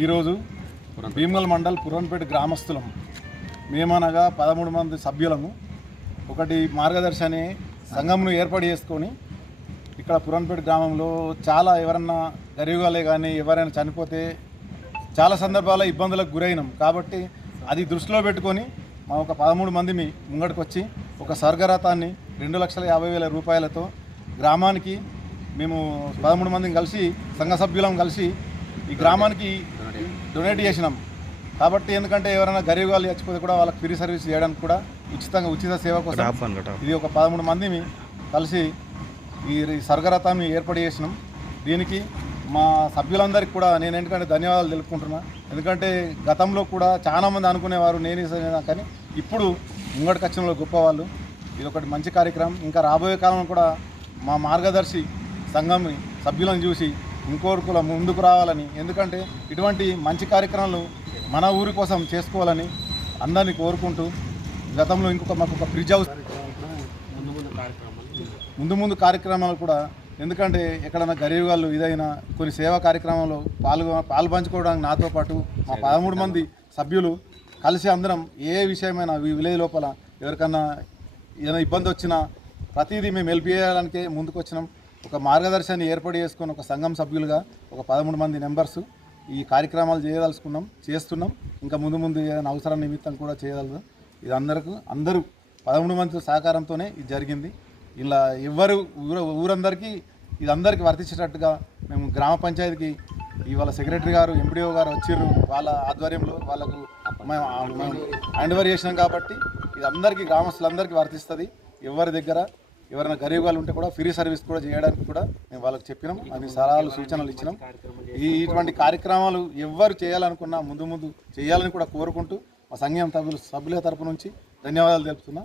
ఈరోజు భీమగల్ మండల్ పురన్పేట గ్రామస్తులం మేమనగా పదమూడు మంది సభ్యులము. ఒకటి మార్గదర్శని సంఘంను ఏర్పాటు చేసుకొని ఇక్కడ పురన్పేట గ్రామంలో చాలా ఎవరన్నా గరీబులే కానీ ఎవరైనా చనిపోతే చాలా సందర్భాల్లో ఇబ్బందులకు గురైనాం. కాబట్టి అది దృష్టిలో పెట్టుకొని మా ఒక పదమూడు మందిని ముంగడికి వచ్చి ఒక స్వర్గరథాన్ని రెండు లక్షల యాభై వేల రూపాయలతో గ్రామానికి మేము పదమూడు మందిని కలిసి సంఘ సభ్యులం కలిసి ఈ గ్రామానికి డొనేట్ చేసినాం. కాబట్టి ఎందుకంటే ఎవరైనా గరీబ్ వాళ్ళు చచ్చిపోతే కూడా వాళ్ళకి ఫ్రీ సర్వీస్ చేయడానికి కూడా ఉచితంగా ఉచిత సేవ కోసం ఇది ఒక పదమూడు మందిని కలిసి ఈ స్వర్గరథాన్ని ఏర్పాటు చేసినాం. దీనికి మా సభ్యులందరికీ కూడా నేను ఎందుకంటే ధన్యవాదాలు తెలుపుకుంటున్నా. ఎందుకంటే గతంలో కూడా చాలామంది అనుకునేవారు నేను కానీ ఇప్పుడు ముంగటి కచ్చంలో గొప్పవాళ్ళు. ఇది ఒకటి మంచి కార్యక్రమం. ఇంకా రాబోయే కాలంలో కూడా మా మార్గదర్శి సంఘం సభ్యులను చూసి ఇంకోరుకుల ముందుకు రావాలని. ఎందుకంటే ఇటువంటి మంచి కార్యక్రమాలు మన ఊరి కోసం చేసుకోవాలని అందరినీ కోరుకుంటూ గతంలో ఇంకొక మాకు ఒక ఫ్రిడ్జ్ హౌస్ ముందు ముందు కార్యక్రమాలు. కూడా ఎందుకంటే ఎక్కడైనా గరీబ్ వాళ్ళు ఇదైనా కొన్ని సేవా కార్యక్రమంలో పాల్గొ పాల్పంచుకోవడానికి నాతో పాటు మా పదమూడు మంది సభ్యులు కలిసి అందరం ఏ విషయమైనా ఈ విలేజ్ లోపల ఎవరికన్నా ఏదైనా ఇబ్బంది వచ్చినా ప్రతిదీ మేము హెల్ప్ చేయడానికే ముందుకు వచ్చినాం. ఒక మార్గదర్శనాన్ని ఏర్పాటు చేసుకుని ఒక సంఘం సభ్యులుగా ఒక పదమూడు మంది మెంబర్స్ ఈ కార్యక్రమాలు చేయదలుచుకున్నాం చేస్తున్నాం. ఇంకా ముందు ముందు ఏదైనా అవసరం నిమిత్తం కూడా చేయగలదు ఇది అందరకు అందరూ పదమూడు మంది సహకారంతోనే ఇది జరిగింది. ఇలా ఎవరు ఊర ఊరందరికీ ఇది అందరికీ వర్తించేటట్టుగా మేము గ్రామ పంచాయతీకి ఇవాళ సెక్రటరీ గారు ఎంపీడీఓ గారు వచ్చిర్రు వాళ్ళ ఆధ్వర్యంలో వాళ్ళకు మేము హ్యాండ్ ఓవర్ చేసినాం కాబట్టి ఇది అందరికీ గ్రామస్తులందరికీ వర్తిస్తుంది. ఎవరి దగ్గర ఎవరైనా గరీబ్ వాళ్ళు ఉంటే కూడా ఫ్రీ సర్వీస్ కూడా చేయడానికి కూడా మేము వాళ్ళకి చెప్పినాం. అన్ని సలహాలు సూచనలు ఇచ్చినాం. ఈ ఇటువంటి కార్యక్రమాలు ఎవరు చేయాలనుకున్నా ముందు ముందు చేయాలని కూడా కోరుకుంటూ మా సంఘం సభ్యులు సభ్యుల తరపు నుంచి ధన్యవాదాలు తెలుపుతున్నా.